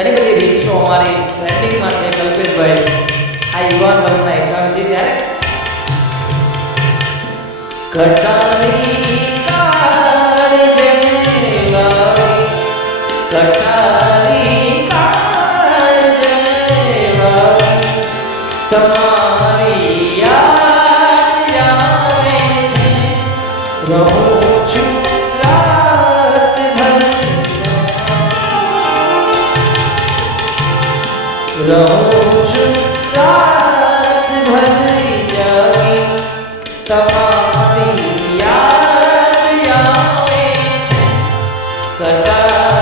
ઘણી બધી રીલ્સો અમારી ટ્રેન્ડિંગમાં છે કલ્પેશભાઈ આ યુવાન વર્ગના હિસાબેથી ત્યારે કટારી કાળજે વાળી કટારી કાળજે વાળી તમારી યાદ આવે છે રહું છું રાત ભર રહું છું રાત ભર જાગી તમારી યાદ આવે છે કટા